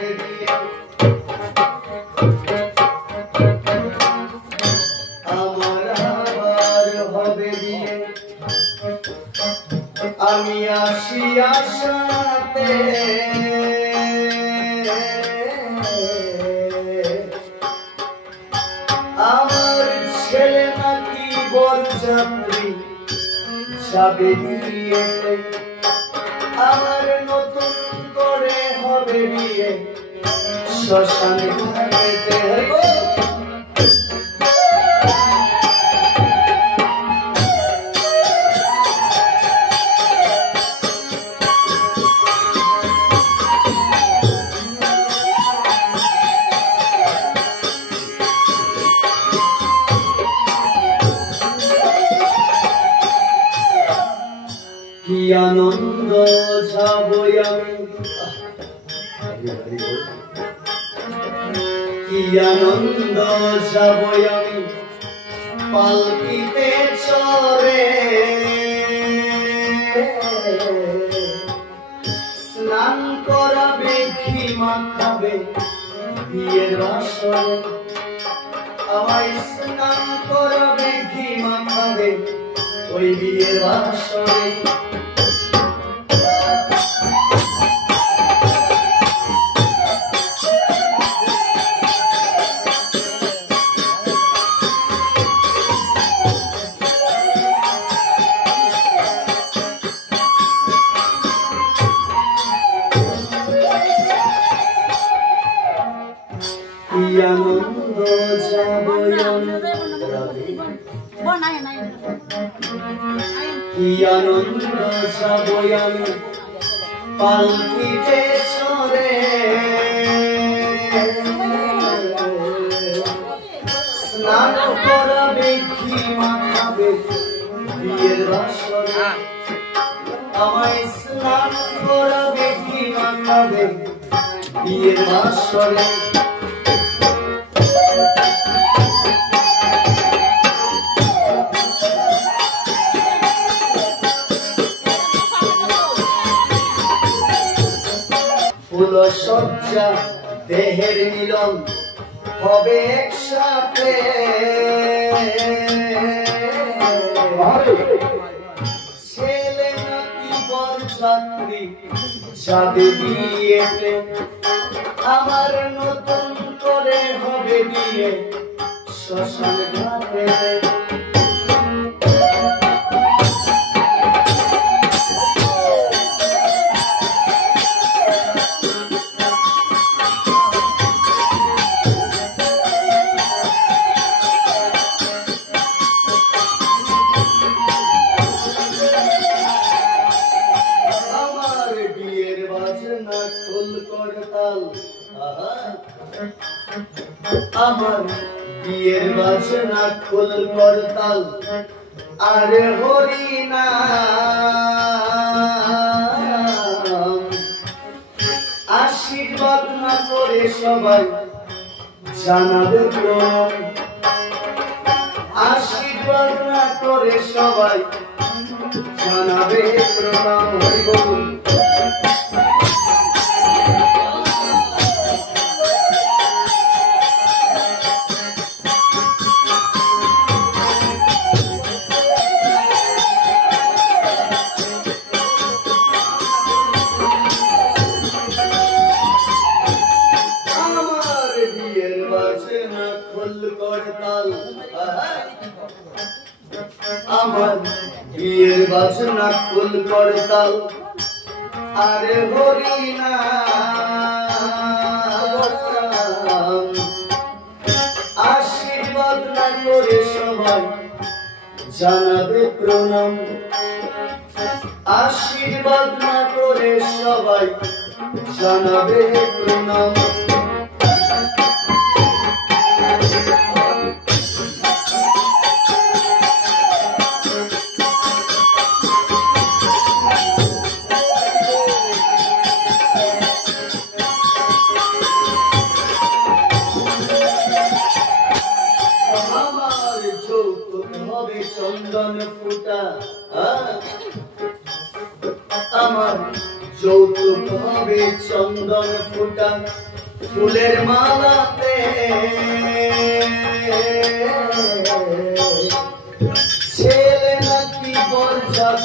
হবে বিয়ে আমার আবার হবে বিয়ে আমি আসি আশাতে আমার ছেলে নাকি বরযাত্রী যাবে বিয়েতে আমার নতুন করে হবে বিয়ে শ্মশানে ঘাটেতে কি আনন্দ যাবো আমি কি আনন্দ যাবো আমি পালকিতে চড়ে স্নান করাবে ঘি মাখাবে বিয়ের আসরে আমায় স্নান করাবে ঘি মাখাবে ওই বিয়ের আসরে কি আনন্দ যাবো কি আনন্দ যাবো আমি পালকিতে চড়ে স্নান করাবে ঘি মাখাবে বিয়ের আসরে আমায় স্নান করাবে ঘি মাখাবে বিয়ের আসরে ফুল সজ্জা দেহের মিলন হবে একসাথে ছেলে নাকি বরযাত্রী যাবে বিয়েতে আমার নতুন করে হবে বিয়ে শ্মশান ঘাটে আমার বিয়ের বাজনা খোল করতাল আরে হরি নাম আশীর্বাদ না করে সবাই জানাবে প্রণাম আশীর্বাদ না করে সবাই জানাবে প্রণাম হরি বল আমার বিয়ের বাজনা ফুল করতাল আরে হরি নাম আশীর্বাদ না করে সবাই জানাবে প্রণাম আশীর্বাদ না করে সবাই জানাবে প্রণাম চন্দন ফুটা আমার যৌতুক হবে চন্দন ফুটা ফোঁটা ফুলের মালা